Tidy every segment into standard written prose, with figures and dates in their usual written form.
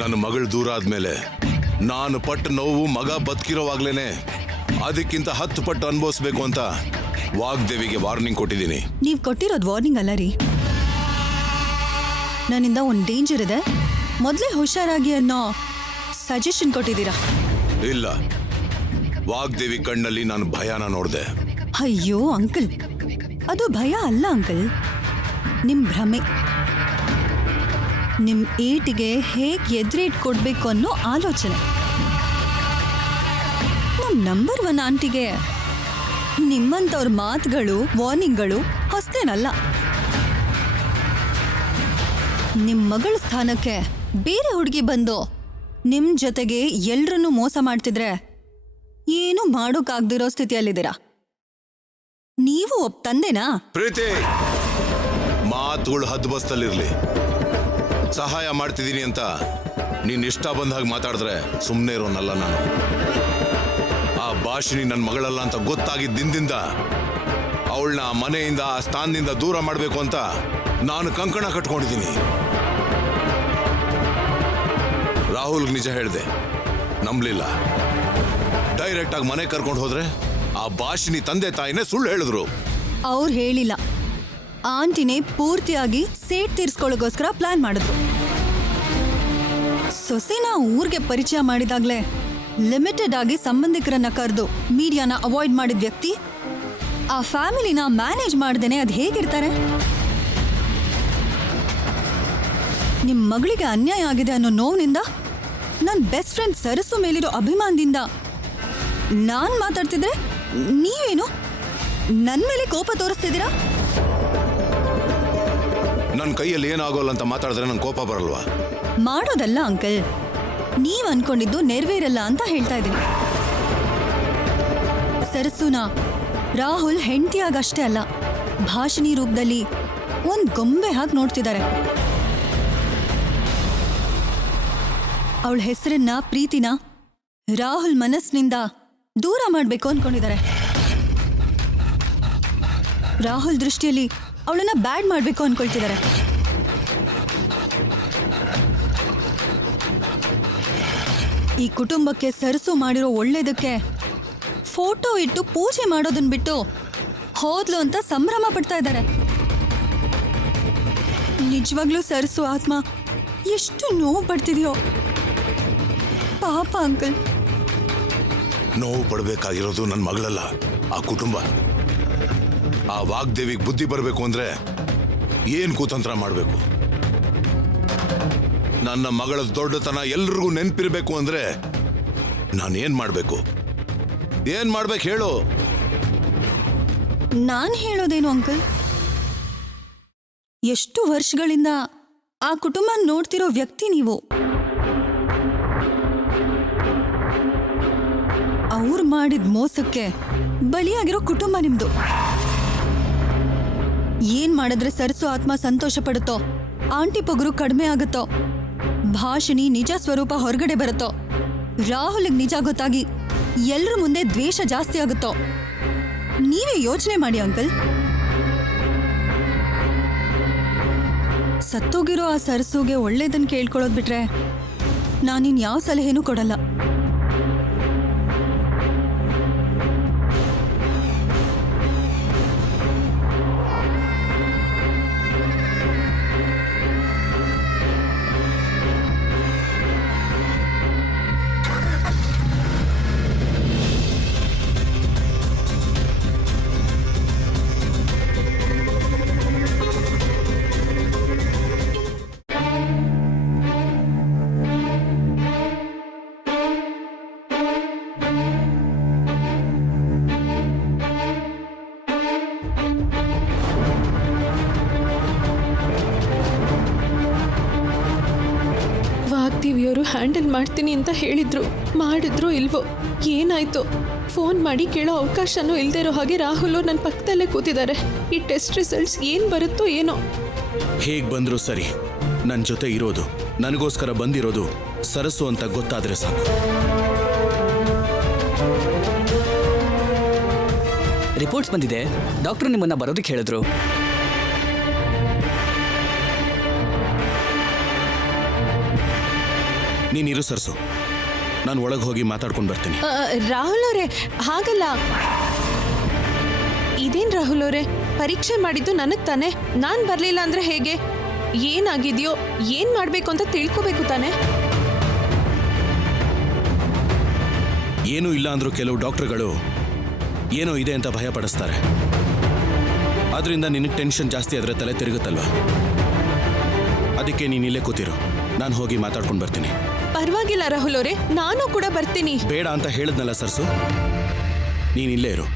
ನನ್ನ ಮಗಳು ದೂರ ಆದ್ಮೇಲೆ ನಾನು ಪಟ್ಟ ನೋವು ಮಗ ಬದುಕಿರೋವಾಗ್ಲೇನೆ ಅದಕ್ಕಿಂತ 10 ಪಟ್ಟು ಅನುಭವಿಸ್ಬೇಕು ಅಂತ ವಾಗ್ದೇವಿಗೆ ವಾರ್ನಿಂಗ್ ಕೊಟ್ಟಿದ್ದೀನಿ. ನೀವ್ ಕೊಟ್ಟಿರೋದು ವಾರ್ನಿಂಗ್ ಅಲ್ಲ ರೀ, ನನ್ನಿಂದ ಒಂದು ಡೇಂಜರ್ ಇದೆ, ಮೊದಲೇ ಹುಷಾರಾಗಿ ಅನ್ನೋ ಸಜೆಷನ್ ಕೊಟ್ಟಿದ್ದೀರಾ. ಇಲ್ಲ, ವಾಗ್ದೇವಿ ಕಣ್ಣಲ್ಲಿ ನಾನು ಭಯನ ನೋಡ್ದೆ. ಅಯ್ಯೋ ಅಂಕಲ್, ಅದು ಭಯ ಅಲ್ಲ ಅಂಕಲ್, ನಿಮ್ ಭ್ರಮೆ. ನಿಮ್ ಏಟಿಗೆ ಹೇಗ್ ಎದುರೇಟ್ ಕೊಡ್ಬೇಕು ಅನ್ನೋ ಆಲೋಚನೆ. ನಮ್ ನಂಬರ್ 1 ಆಂಟಿಗೆ ನಿಮ್ಮಂತವ್ರ ಮಾತುಗಳು ವಾರ್ನಿಂಗ್ಗಳು ಹೊಸ್ತೇನಲ್ಲ. ನಿಮ್ ಮಗಳ ಸ್ಥಾನಕ್ಕೆ ಬೇರೆ ಹುಡುಗಿ ಬಂದು ನಿಮ್ ಜೊತೆಗೆ ಎಲ್ರನ್ನೂ ಮೋಸ ಮಾಡ್ತಿದ್ರೆ ಏನು ಮಾಡೋಕ್ಕಾಗ್ದಿರೋ ಸ್ಥಿತಿಯಲ್ಲಿದ್ದೀರಾ. ನೀವು ಒಬ್ಬ ತಂದೆನಾ? ಪ್ರೀತಿ, ಮಾತುಗಳು ಹದ್ಬಸ್ತಲ್ಲಿರ್ಲಿ. ಸಹಾಯ ಮಾಡ್ತಿದ್ದೀನಿ ಅಂತ ನೀನ್ ಇಷ್ಟ ಬಂದ ಹಾಗೆ ಮಾತಾಡಿದ್ರೆ ಸುಮ್ಮನೆ ಇರೋನಲ್ಲ ನಾನು. ಆ ಭಾಷಿಣಿ ನನ್ನ ಮಗಳಲ್ಲ ಅಂತ ಗೊತ್ತಾಗಿದ್ದ ದಿನದಿಂದ ಅವಳನ್ನ ಮನೆಯಿಂದ ಆ ಸ್ಥಾನದಿಂದ ದೂರ ಮಾಡಬೇಕು ಅಂತ ನಾನು ಕಂಕಣ ಕಟ್ಕೊಂಡಿದ್ದೀನಿ. ರಾಹುಲ್ಗೆ ನಿಜ ಹೇಳಿದೆ, ನಂಬಲಿಲ್ಲ. ಡೈರೆಕ್ಟ್ ಆಗಿ ಮನೆ ಕರ್ಕೊಂಡು ಹೋದ್ರೆ ಆ ಭಾಷಿಣಿ ತಂದೆ ತಾಯಿನೇ ಸುಳ್ಳು ಹೇಳಿದ್ರು. ಅವ್ರು ಹೇಳಿಲ್ಲ, ಆಂಟಿನೇ ಪೂರ್ತಿಯಾಗಿ ಸೇಟ್ ತೀರ್ಸ್ಕೊಳ್ಳೋಗೋಸ್ಕರ ಪ್ಲಾನ್ ಮಾಡಿದ್ರು. ಸೊಸೆನ ಊರಿಗೆ ಪರಿಚಯ ಮಾಡಿದಾಗ್ಲೇ ಲಿಮಿಟೆಡ್ ಆಗಿ ಸಂಬಂಧಿಕರನ್ನ ಕರೆದು ಮೀಡಿಯಾನ ಅವಾಯ್ಡ್ ಮಾಡಿದ ವ್ಯಕ್ತಿ ಆ ಫ್ಯಾಮಿಲಿನ ಮ್ಯಾನೇಜ್ ಮಾಡ್ದೇನೆ ಅದು ಹೇಗಿರ್ತಾರೆ? ನಿಮ್ ಮಗಳಿಗೆ ಅನ್ಯಾಯ ಆಗಿದೆ ಅನ್ನೋ ನೋವಿನಿಂದ, ನನ್ನ ಬೆಸ್ಟ್ ಫ್ರೆಂಡ್ ಸರಸು ಮೇಲಿರೋ ಅಭಿಮಾನದಿಂದ ನಾನ್ ಮಾತಾಡ್ತಿದ್ರೆ ನೀವೇನು ನನ್ನ ಮೇಲೆ ಕೋಪ ತೋರಿಸ್ತಿದ್ದೀರಾ? ನನ್ನ ಕೈಯಲ್ಲಿ ಏನಾಗೋಲ್ಲ ಅಂತ ಮಾತಾಡಿದ್ರೆ ನಂಗೆ ಕೋಪ ಬರಲ್ವಾ? ಮಾಡೋದಲ್ಲ ಅಂಕಲ್, ನೀವ್ ಅನ್ಕೊಂಡಿದ್ದು ನೆರವೇರಲ್ಲ ಅಂತ ಹೇಳ್ತಾ ಇದ್ದೀನಿ. ಸರಸುನ ರಾಹುಲ್ ಹೆಂಡತಿಯಾಗಷ್ಟೇ ಅಲ್ಲ, ಭಾಷಿಣಿ ರೂಪದಲ್ಲಿ ಒಂದ್ ಗೊಂಬೆ ಹಾಕಿ ನೋಡ್ತಿದ್ದಾರೆ. ಅವಳ ಹೆಸರನ್ನ, ಪ್ರೀತಿನ ರಾಹುಲ್ ಮನಸ್ಸಿನಿಂದ ದೂರ ಮಾಡ್ಬೇಕು ಅನ್ಕೊಂಡಿದ್ದಾರೆ. ರಾಹುಲ್ ದೃಷ್ಟಿಯಲ್ಲಿ ಅವಳನ್ನ ಬ್ಯಾಡ್ ಮಾಡ್ಬೇಕು ಅನ್ಕೊಳ್ತಿದ್ದಾರೆ. ಈ ಕುಟುಂಬಕ್ಕೆ ಸರಸು ಮಾಡಿರೋ ಒಳ್ಳೇದಕ್ಕೆ ಫೋಟೋ ಇಟ್ಟು ಪೂಜೆ ಮಾಡೋದನ್ನ ಬಿಟ್ಟು ಹೋದ್ಲು ಅಂತ ಸಂಭ್ರಮ ಪಡ್ತಾ ಇದ್ದಾರೆ. ನಿಜವಾಗ್ಲೂ ಸರಸು ಆತ್ಮ ಎಷ್ಟು ನೋವು ಪಡ್ತಿದೆಯೋ ಪಾಪ ಅಂಕಲ್. ನೋವು ಪಡಬೇಕಾಗಿರೋದು ನನ್ನ ಮಗಳಲ್ಲ, ಆ ಕುಟುಂಬ. ಆ ವಾಗ್ದೇವಿಗೆ ಬುದ್ಧಿ ಬರಬೇಕು ಅಂದ್ರೆ ಏನ್ ಕುತಂತ್ರ ಮಾಡಬೇಕು? ನನ್ನ ಮಗಳ ದೊಡ್ಡತನ ಎಲ್ರಿಗೂ ನೆನಪಿರ್ಬೇಕು ಅಂದ್ರೆ ನಾನೇನ್ ಮಾಡ್ಬೇಕು? ಏನ್ ಮಾಡ್ಬೇಕು ಹೇಳು? ನಾನ್ ಹೇಳೋದೇನು ಅಂಕಲ್, ಎಷ್ಟು ವರ್ಷಗಳಿಂದ ಆ ಕುಟುಂಬ ನೋಡ್ತಿರೋ ವ್ಯಕ್ತಿ ನೀವು. ಅವ್ರು ಮಾಡಿದ ಮೋಸಕ್ಕೆ ಬಲಿಯಾಗಿರೋ ಕುಟುಂಬ ನಿಮ್ದು. ಏನ್ ಮಾಡಿದ್ರೆ ಸರಸು ಆತ್ಮ ಸಂತೋಷ ಪಡುತ್ತೋ, ಆಂಟಿ ಪೊಗರು ಕಡಿಮೆ ಆಗುತ್ತೋ, ಭಾಷಿಣಿ ನಿಜ ಸ್ವರೂಪ ಹೊರಗಡೆ ಬರುತ್ತೋ, ರಾಹುಲ್ಗೆ ನಿಜ ಗೊತ್ತಾಗಿ ಎಲ್ರ ಮುಂದೆ ದ್ವೇಷ ಜಾಸ್ತಿ ಆಗುತ್ತೋ, ನೀವೇ ಯೋಚನೆ ಮಾಡಿ ಅಂಕಲ್. ಸತ್ತೋಗಿರೋ ಆ ಸರಸುಗೆ ಒಳ್ಳೇದನ್ನ ಕೇಳ್ಕೊಳ್ಳೋದು ಬಿಟ್ರೆ ನಾನಿನ್ ಯಾವ ಸಲಹೆನೂ ಕೊಡಲ್ಲ. ವಾಗ್ದೇವಿಯವರು ಹ್ಯಾಂಡಲ್ ಮಾಡ್ತೀನಿ ಅಂತ ಹೇಳಿದ್ರು, ಮಾಡಿದ್ರು ಇಲ್ವೋ ಏನಾಯ್ತು? ಫೋನ್ ಮಾಡಿ ಕೇಳೋ ಅವಕಾಶನೂ ಇಲ್ಲದೆ ಇರೋ ಹಾಗೆ ರಾಹುಲ್ ನನ್ನ ಪಕ್ಕದಲ್ಲೇ ಕೂತಿದ್ದಾರೆ. ಈ ಟೆಸ್ಟ್ ರಿಸಲ್ಟ್ಸ್ ಏನು ಬರುತ್ತೋ ಏನೋ. ಹೇಗೆ ಬಂದರೂ ಸರಿ, ನನ್ನ ಜೊತೆ ಇರೋದು, ನನಗೋಸ್ಕರ ಬಂದಿರೋದು ಸರಸು ಅಂತ ಗೊತ್ತಾದ್ರೆ ಸಾಕು. ರಿಪೋರ್ಟ್ಸ್ ಬಂದಿದೆ, ಡಾಕ್ಟರ್ ನಿಮ್ಮನ್ನ ಬರೋದಕ್ಕೆ ಹೇಳಿದ್ರು. ನೀನಿರು ಸರ್ಸು, ನಾನು ಒಳಗೆ ಹೋಗಿ ಮಾತಾಡ್ಕೊಂಡು ಬರ್ತೀನಿ. ರಾಹುಲ್ ಅವರೇ, ಹಾಗಲ್ಲ. ಇದೇನ್ ರಾಹುಲ್ ಅವರೇ, ಪರೀಕ್ಷೆ ಮಾಡಿದ್ದು ನನಗ್ ತಾನೆ. ನಾನ್ ಬರ್ಲಿಲ್ಲ ಅಂದ್ರೆ ಹೇಗೆ? ಏನಾಗಿದೆಯೋ, ಏನ್ ಮಾಡ್ಬೇಕು ಅಂತ ತಿಳ್ಕೋಬೇಕು ತಾನೆ. ಏನೂ ಇಲ್ಲ ಅಂದ್ರೂ ಕೆಲವು ಡಾಕ್ಟರ್ಗಳು ಏನೋ ಇದೆ ಅಂತ ಭಯ ಪಡಿಸ್ತಾರೆ. ಆದ್ರಿಂದ ನಿನಗೆ ಟೆನ್ಷನ್ ಜಾಸ್ತಿ ಆದ್ರೆ ತಲೆ ತಿರುಗುತ್ತಲ್ವಾ? ಅದಕ್ಕೆ ನೀನು ಇಲ್ಲೇ ಕೂತಿರು, ನಾನು ಹೋಗಿ ಮಾತಾಡ್ಕೊಂಡು ಬರ್ತೀನಿ. ಪರವಾಗಿಲ್ಲ ರಾಹುಲ್ ಅವರೇ, ನಾನು ಕೂಡ ಬರ್ತೀನಿ. ಬೇಡ ಅಂತ ಹೇಳಿದ್ನಲ್ಲ ಸರ್ಸು, ನೀನು ಇಲ್ಲೇ ಇರು.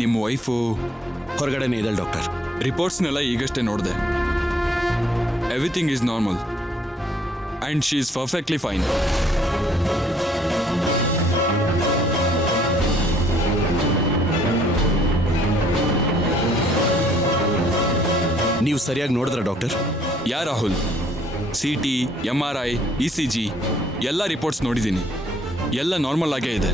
ನಿಮ್ಮ ವೈಫು ಹೊರಗಡೆನೇ ಇದೆ ಡಾಕ್ಟರ್. ರಿಪೋರ್ಟ್ಸ್ನೆಲ್ಲ ಈಗಷ್ಟೇ ನೋಡಿದೆ. Everything is normal and she is perfectly fine. ನೀವು ಸರಿಯಾಗಿ ನೋಡಿದ್ರ ಡಾಕ್ಟರ್? ಯಾ ರಾಹುಲ್, CT, MRI, ECG ಎಲ್ಲ ರಿಪೋರ್ಟ್ಸ್ ನೋಡಿದ್ದೀನಿ. ಎಲ್ಲ ನಾರ್ಮಲ್ ಆಗೇ ಇದೆ.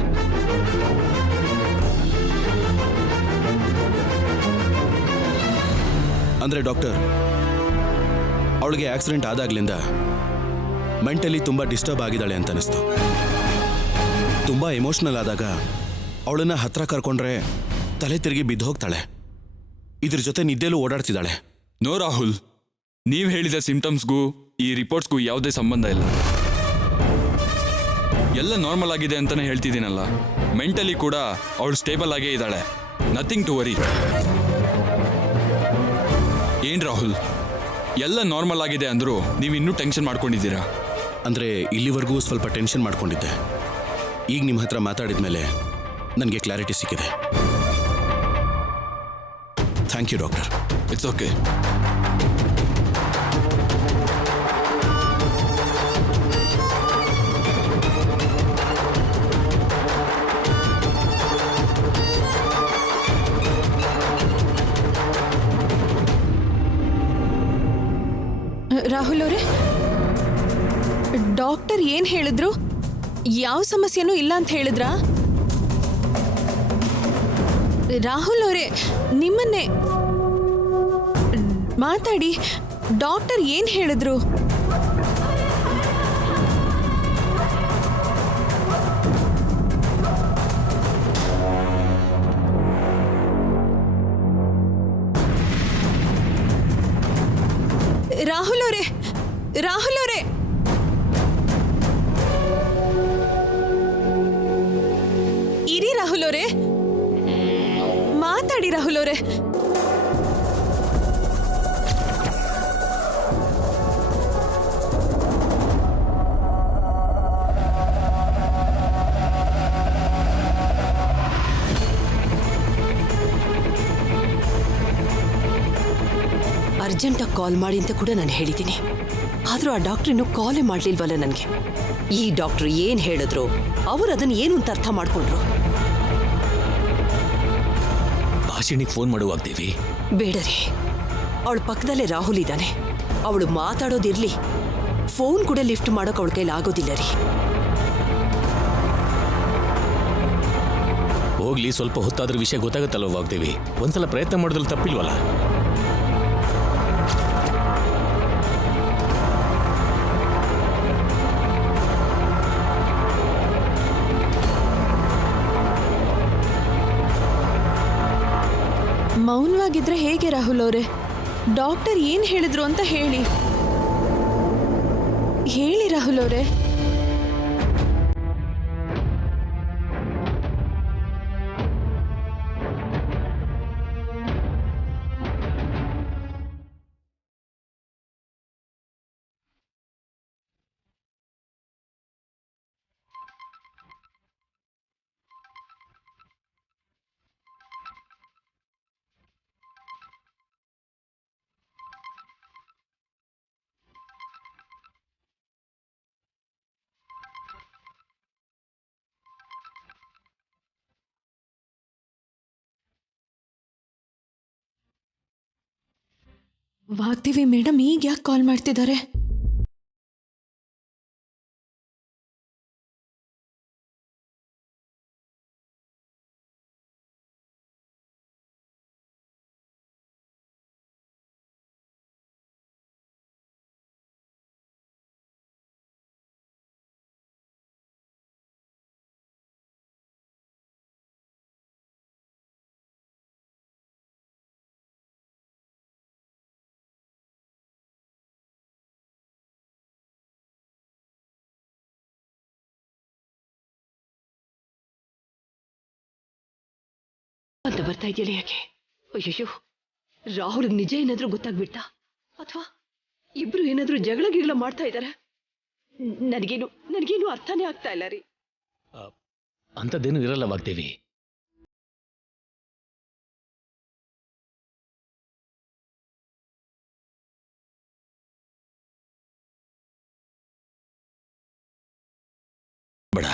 ಅಂದ್ರೆ ಡಾಕ್ಟರ್, ಅವಳಿಗೆ ಆಕ್ಸಿಡೆಂಟ್ ಆದಾಗ್ಲಿಂದ ಮೆಂಟಲಿ ತುಂಬಾ ಡಿಸ್ಟರ್ಬ್ ಆಗಿದ್ದಾಳೆ ಅಂತ ಅನಿಸ್ತು. ತುಂಬಾ ಎಮೋಷನಲ್ ಆದಾಗ ಅವಳನ್ನ ಹತ್ರ ಕರ್ಕೊಂಡ್ರೆ ತಲೆ ತಿರುಗಿ ಬಿದ್ದು ಹೋಗ್ತಾಳೆ. ಇದ್ರ ಜೊತೆ ನಿದ್ದೆಲೂ ಓಡಾಡ್ತಿದ್ದಾಳೆ. ನೋ ರಾಹುಲ್, ನೀವು ಹೇಳಿದ ಸಿಂಟಮ್ಸ್ಗೂ ಈ ರಿಪೋರ್ಟ್ಸ್ಗೂ ಯಾವುದೇ ಸಂಬಂಧ ಇಲ್ಲ. ಎಲ್ಲ ನಾರ್ಮಲ್ ಆಗಿದೆ ಅಂತಾನೆ ಹೇಳ್ತಿದ್ದೀನಲ್ಲ. ಮೆಂಟಲಿ ಕೂಡ ಅವಳು ಸ್ಟೇಬಲ್ ಆಗೇ ಇದ್ದಾಳೆ. Nothing to worry. ಏನ್ ರಾಹುಲ್, ಎಲ್ಲ ನಾರ್ಮಲ್ ಆಗಿದೆ ಅಂದ್ರೂ ನೀವು ಇನ್ನೂ ಟೆನ್ಷನ್ ಮಾಡ್ಕೊಂಡಿದ್ದೀರಾ? ಅಂದ್ರೆ ಇಲ್ಲಿವರೆಗೂ ಸ್ವಲ್ಪ ಟೆನ್ಷನ್ ಮಾಡ್ಕೊಂಡಿದ್ದೆ. ಈಗ ನಿಮ್ಮ ಹತ್ರ ಮಾತಾಡಿದ ಮೇಲೆ ನನಗೆ ಕ್ಲಾರಿಟಿ ಸಿಕ್ಕಿದೆ. Thank you doctor. It's okay. Rahul ಅವರೇ, ಡಾಕ್ಟರ್ ಏನ್ ಹೇಳಿದ್ರು? ಯಾವ ಸಮಸ್ಯೆನೂ ಇಲ್ಲ ಅಂತ ಹೇಳಿದ್ರಾ? ರಾಹುಲ್ ಅವರೇ, ನಿಮ್ಮನ್ನೇ ಮಾತಾಡಿ. ಡಾಕ್ಟರ್ ಏನ್ ಹೇಳಿದ್ರು? ರಾಹುಲ್ ಅವರೇ, ರಾಹುಲ್ ಅವರೇ, ಇರಿ ರಾಹುಲ್ ಅವರೇ, ಮಾತಾಡಿ ರಾಹುಲ್ ಅವರೇ. ಅರ್ಜೆಂಟಾಗಿ ಕಾಲ್ ಮಾಡಿ ಅಂತ ಕೂಡ ನಾನು ಹೇಳಿದ್ದೀನಿ. ಆದರೂ ಆ ಡಾಕ್ಟ್ರ್ ಇನ್ನೂ ಕಾಲೇ ಮಾಡಲಿಲ್ವಲ್ಲ ನನಗೆ. ಈ ಡಾಕ್ಟ್ರು ಏನು ಹೇಳಿದ್ರು, ಅವರು ಅದನ್ನು ಏನು ಅಂತ ಅರ್ಥ ಮಾಡಿಕೊಂಡ್ರು. ಭಾಷಿಣಿಗೆ ಫೋನ್ ಮಾಡುವಾಗ್ದೇವಿ. ಬೇಡ ರೀ, ಅವಳ ಪಕ್ಕದಲ್ಲೇ ರಾಹುಲ್ ಇದ್ದಾನೆ. ಅವಳು ಮಾತಾಡೋದಿರ್ಲಿ, ಫೋನ್ ಕೂಡ ಲಿಫ್ಟ್ ಮಾಡೋಕೆ ಅವಳ ಕೈಲಿ ಆಗೋದಿಲ್ಲ ರೀ. ಹೋಗ್ಲಿ, ಸ್ವಲ್ಪ ಹೊತ್ತಾದ್ರೂ ವಿಷಯ ಗೊತ್ತಾಗುತ್ತಲ್ವ ವಾಗ್ದೇವಿ. ಒಂದ್ಸಲ ಪ್ರಯತ್ನ ಮಾಡೋದ್ರಲ್ಲಿ ತಪ್ಪಿಲ್ವಲ್ಲ. ಮೌನವಾಗಿದ್ರೆ ಹೇಗೆ ರಾಹುಲ್ ಅವರೇ? ಡಾಕ್ಟರ್ ಏನ್ ಹೇಳಿದ್ರು ಅಂತ ಹೇಳಿ ರಾಹುಲ್ ಅವರೇ. ವಾಗ್ದೇವಿ ಮೇಡಮ್ ಈಗ ಯಾಕೆ ಕಾಲ್ ಮಾಡ್ತಿದ್ದಾರೆ? ಅಂತ ಬರ್ತಾ ಇದೆಯಲ್ಲ ಯಾಕೆ? ಅಯ್ಯಯ್ಯೋ, ರಾಹುಲ್ಗೆ ನಿಜ ಏನಾದ್ರೂ ಗೊತ್ತಾಗ್ಬಿಟ್ಟ, ಅಥವಾ ಇಬ್ರು ಏನಾದ್ರೂ ಜಗಳ ಗಿಗಳ ಮಾಡ್ತಾ ಇದಾರೆ? ನನಗೇನು ಅರ್ಥನೇ ಆಗ್ತಾ ಇಲ್ಲ ರೀ. ಅಂಥದ್ದೇನು ಇರಲ್ಲ ವಾಗ್ದೇವಿ. ಬೇಡ.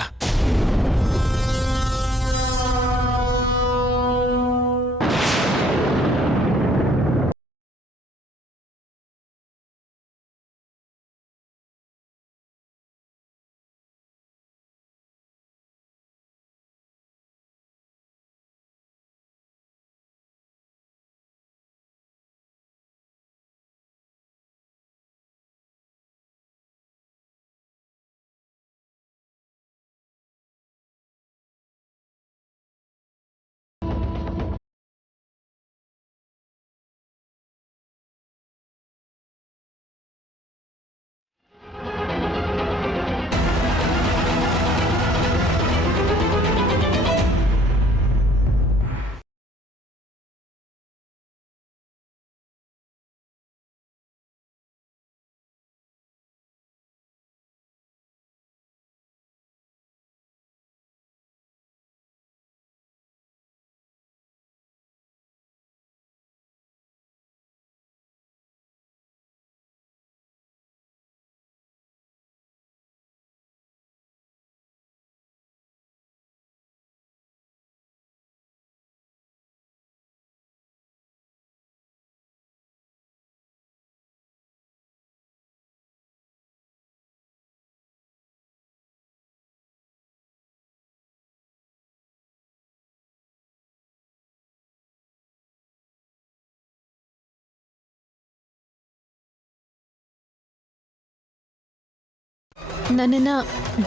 ನನ್ನನ್ನು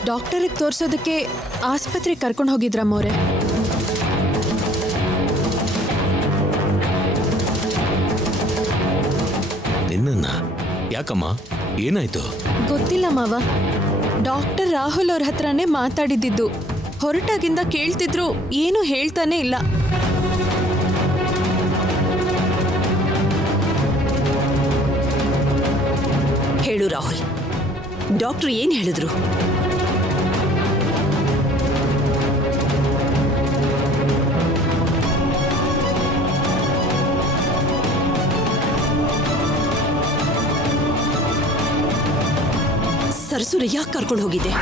ಡಾಕ್ಟರಿಗೆ ತೋರಿಸೋದಕ್ಕೆ ಆಸ್ಪತ್ರೆಗೆ ಕರ್ಕೊಂಡು ಹೋಗಿದ್ರಮ್ಮವ್ರೆ. ನಿನ್ನ ಯಾಕಮ್ಮ, ಏನಾಯ್ತು? ಗೊತ್ತಿಲ್ಲ ಮಾವ. ಡಾಕ್ಟರ್ ರಾಹುಲ್ ಅವ್ರ ಹತ್ರನೇ ಮಾತಾಡಿದ್ದು. ಹೊರಟಾಗಿಂದ ಕೇಳ್ತಿದ್ರು, ಏನು ಹೇಳ್ತಾನೆ ಇಲ್ಲ. ಹೇಳು ರಾಹುಲ್, ಡಾಕ್ಟರ್ ಏನ್ ಹೇಳಿದ್ರು? ಸರಸುನ ಯಾಕೆ ಕರ್ಕೊಂಡು ಹೋಗಿದ್ದೆ?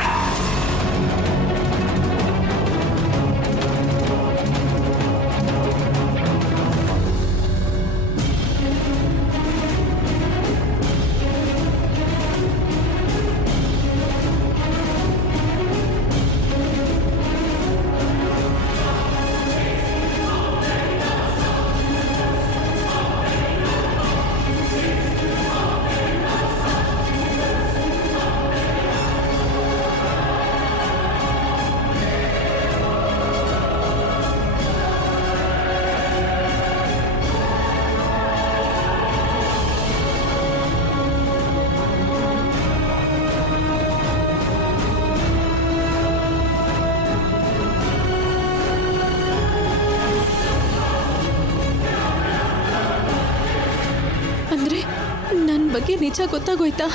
ಬಗ್ಗೆ ನಿಜ ಗೊತ್ತಾಗೋಯ್ತಾ?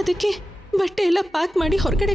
ಅದಕ್ಕೆ ಬಟ್ಟೆ ಎಲ್ಲ ಪ್ಯಾಕ್ ಮಾಡಿ ಹೊರಗಡೆ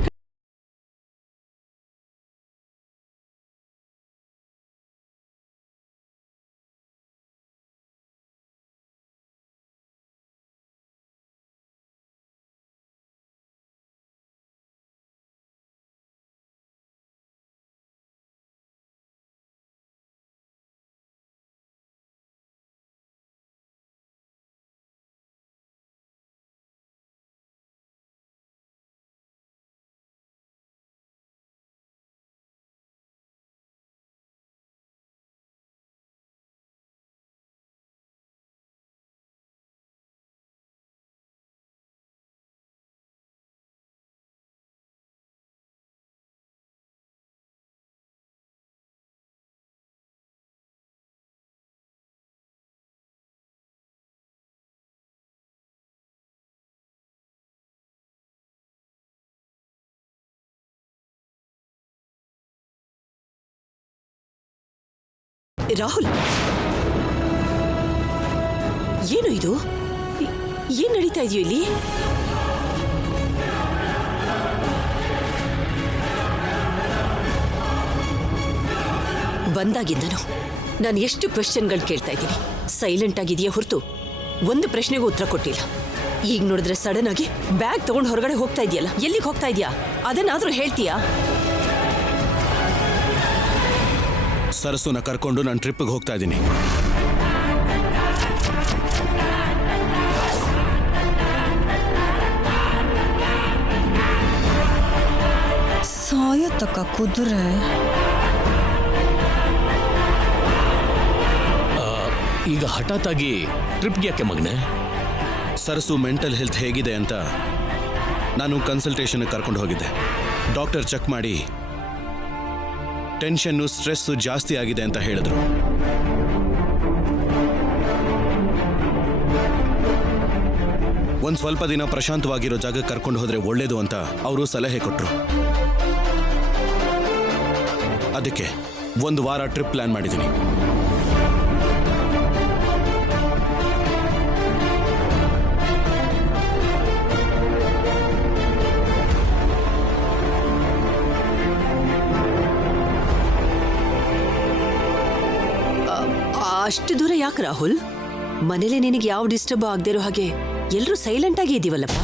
ರಾಹುಲ್, ಏನು ಇದು? ಏನ್ ನಡೀತಾ ಇದೆಯೋ ಇಲ್ಲಿ? ಬಂದಾಗಿದ್ದನು ನಾನು ಎಷ್ಟು ಕ್ವೆಶ್ಚನ್ಗಳು ಕೇಳ್ತಾ ಇದ್ದೀನಿ. ಸೈಲೆಂಟ್ ಆಗಿದೆಯಾ ಹೊರತು ಒಂದು ಪ್ರಶ್ನೆಗೂ ಉತ್ತರ ಕೊಟ್ಟಿಲ್ಲ. ಈಗ ನೋಡಿದ್ರೆ ಸಡನ್ ಆಗಿ ಬ್ಯಾಗ್ ತಗೊಂಡು ಹೊರಗಡೆ ಹೋಗ್ತಾ ಇದೆಯಲ್ಲ, ಎಲ್ಲಿಗೆ ಹೋಗ್ತಾ ಇದೆಯಾ? ಅದನ್ನಾದ್ರೂ ಹೇಳ್ತೀಯಾ? ಸರಸುನ ಕರ್ಕೊಂಡು ನಾನು ಟ್ರಿಪ್ಗೆ ಹೋಗ್ತಾ ಇದ್ದೀನಿ. ಸಾಯತ್ತಕ್ಕ ಕುದುರೆ. ಈಗ ಹಠಾತ್ ಆಗಿ ಟ್ರಿಪ್ಗೆ ಯಾಕೆ ಮಗನೆ? ಸರಸು ಮೆಂಟಲ್ ಹೆಲ್ತ್ ಹೇಗಿದೆ ಅಂತ ನಾನು ಕನ್ಸಲ್ಟೇಷನ್ಗೆ ಕರ್ಕೊಂಡು ಹೋಗಿದ್ದೆ. ಡಾಕ್ಟರ್ ಚೆಕ್ ಮಾಡಿ ಟೆನ್ಷನ್ನು ಸ್ಟ್ರೆಸ್ಸು ಜಾಸ್ತಿ ಆಗಿದೆ ಅಂತ ಹೇಳಿದ್ರು. ಒಂದು ಸ್ವಲ್ಪ ದಿನ ಪ್ರಶಾಂತವಾಗಿರೋ ಜಾಗಕ್ಕೆ ಕರ್ಕೊಂಡು ಹೋದ್ರೆ ಒಳ್ಳೇದು ಅಂತ ಅವರು ಸಲಹೆ ಕೊಟ್ಟರು. ಅದಕ್ಕೆ 1 ವಾರ ಟ್ರಿಪ್ ಪ್ಲಾನ್ ಮಾಡಿದ್ದೀನಿ. ಅಷ್ಟು ದೂರ ಯಾಕೆ ರಾಹುಲ್? ಮನೇಲಿ ನಿನಗೆ ಯಾವ ಡಿಸ್ಟರ್ಬ್ ಆಗದೆ ಇರೋ ಹಾಗೆ ಎಲ್ಲರೂ ಸೈಲೆಂಟ್ ಆಗಿ ಇದೀವಲ್ಲಪ್ಪ.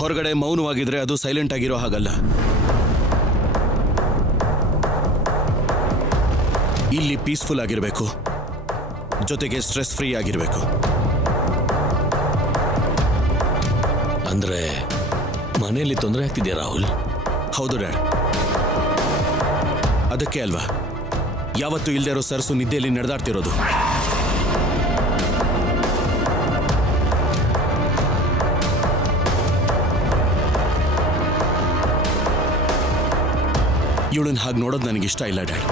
ಹೊರಗಡೆ ಮೌನವಾಗಿದ್ರೆ ಅದು ಸೈಲೆಂಟ್ ಆಗಿರೋ ಹಾಗಲ್ಲ. ಇಲ್ಲಿ ಪೀಸ್ಫುಲ್ ಆಗಿರಬೇಕು, ಜೊತೆಗೆ ಸ್ಟ್ರೆಸ್ ಫ್ರೀ ಆಗಿರಬೇಕು. ಅಂದ್ರೆ ಮನೆಯಲ್ಲಿ ತೊಂದರೆ ಆಗ್ತಿದ್ಯಾ ರಾಹುಲ್? ಹೌದು ಡ್ಯಾಡ್. ಅದಕ್ಕೆ ಅಲ್ವಾ ಯಾವತ್ತೂ ಇಲ್ಲದೆ ಇರೋ ಸರಸು ನಿದ್ದೆಯಲ್ಲಿ ನಡೆದಾಡ್ತಿರೋದು. ಇವಳನ್ನ ಹಾಗೆ ನೋಡೋದು ನನಗಿಷ್ಟ ಇಲ್ಲ ಡ್ಯಾಡ್.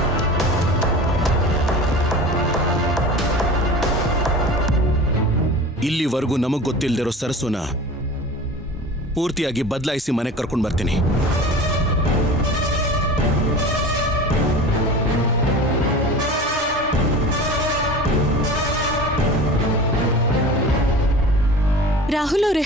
ಇಲ್ಲಿವರೆಗೂ ನಮಗ್ ಗೊತ್ತಿಲ್ಲದಿರೋ ಸರಸುನ ಪೂರ್ತಿಯಾಗಿ ಬದಲಾಯಿಸಿ ಮನೆಗೆ ಕರ್ಕೊಂಡು ಬರ್ತೀನಿ. ರಾಹುಲ್ ಅವರೇ,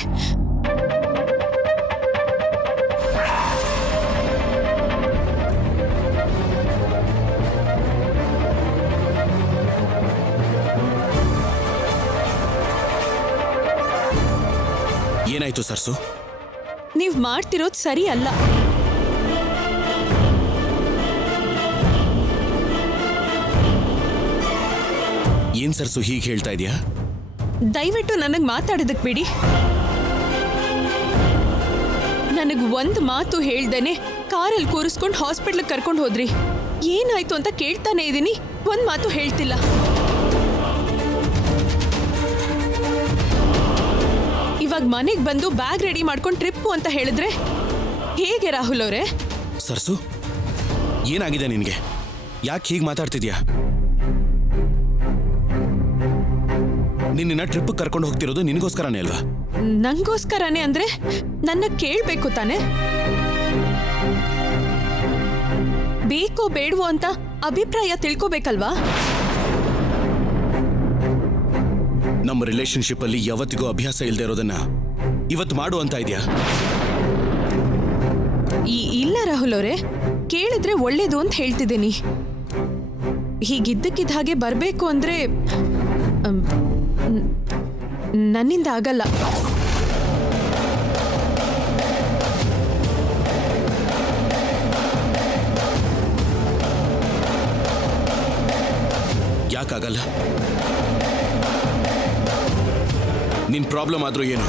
ಏನಾಯ್ತು ಸರ್ಸು? ನೀವ್ ಮಾಡ್ತಿರೋದು ಸರಿ ಅಲ್ಲ. ಏನ್ ಸರ್ಸು ಹೀಗೆ ಹೇಳ್ತಾ ಇದೀಯಾ? ದಯವಿಟ್ಟು ನನಗ್ ಮಾತಾಡೋದಕ್ ಬಿಡಿ. ನನಗ್ ಒಂದ್ ಮಾತು ಹೇಳ್ದೇನೆ ಕಾರಲ್ಲಿ ಕೂರಿಸ್ಕೊಂಡು ಹಾಸ್ಪಿಟ್ಲಿಗೆ ಕರ್ಕೊಂಡು ಹೋದ್ರಿ. ಏನಾಯ್ತು ಅಂತ ಕೇಳ್ತಾನೆ ಇದೀನಿ, ಒಂದ್ ಮಾತು ಹೇಳ್ತಿಲ್ಲ. ಇವಾಗ ಮನೆಗ್ ಬಂದು ಬ್ಯಾಗ್ ರೆಡಿ ಮಾಡ್ಕೊಂಡು ಟ್ರಿಪ್ಪು ಅಂತ ಹೇಳಿದ್ರೆ ಹೇಗೆ ರಾಹುಲ್ ಅವರೇ? ಸರ್ಸು, ಏನಾಗಿದೆ ನಿನ್ಗೆ? ಯಾಕೆ ಹೀಗೆ ಮಾತಾಡ್ತಿದ್ಯಾ? ನಿನ್ನ ಟ್ರಿಪ್ ಕರ್ಕೊಂಡು ಹೋಗ್ತಿರೋದು ನಿನಗೋಸ್ಕರನೇ ಅಲ್ವಾ? ನಂಗೋಸ್ಕರನೇ ಅಂದ್ರೆ ನನ್ನ ಕೇಳ್ಬೇಕು ತಾನೆ? ಬೇಕೋ ಬೇಡವೋ ಅಂತ ಅಭಿಪ್ರಾಯ ತಿಳ್ಕೋಬೇಕಲ್ವಾ? ನಮ್ಮ ರಿಲೇಶನ್ಶಿಪ್ ಅಲ್ಲಿ ಯಾವತ್ತಿಗೂ ಅಭ್ಯಾಸ ಇಲ್ಲದೆ ಇರೋದನ್ನ ಇವತ್ತು ಮಾಡು ಅಂತ ಇದೆಯಾ? ಇಲ್ಲ ರಾಹುಲ್ ಅವರೇ, ಕೇಳಿದ್ರೆ ಒಳ್ಳೇದು ಅಂತ ಹೇಳ್ತಿದ್ದೀನಿ. ಹೀಗಿದ್ದಕ್ಕಿದ್ದ ಹಾಗೆ ಬರಬೇಕು ಅಂದ್ರೆ ನನ್ನಿಂದ ಆಗಲ್ಲ. ಯಾಕಾಗಲ್ಲ? ನಿನ್ ಪ್ರಾಬ್ಲಮ್ ಆದ್ರೂ ಏನು?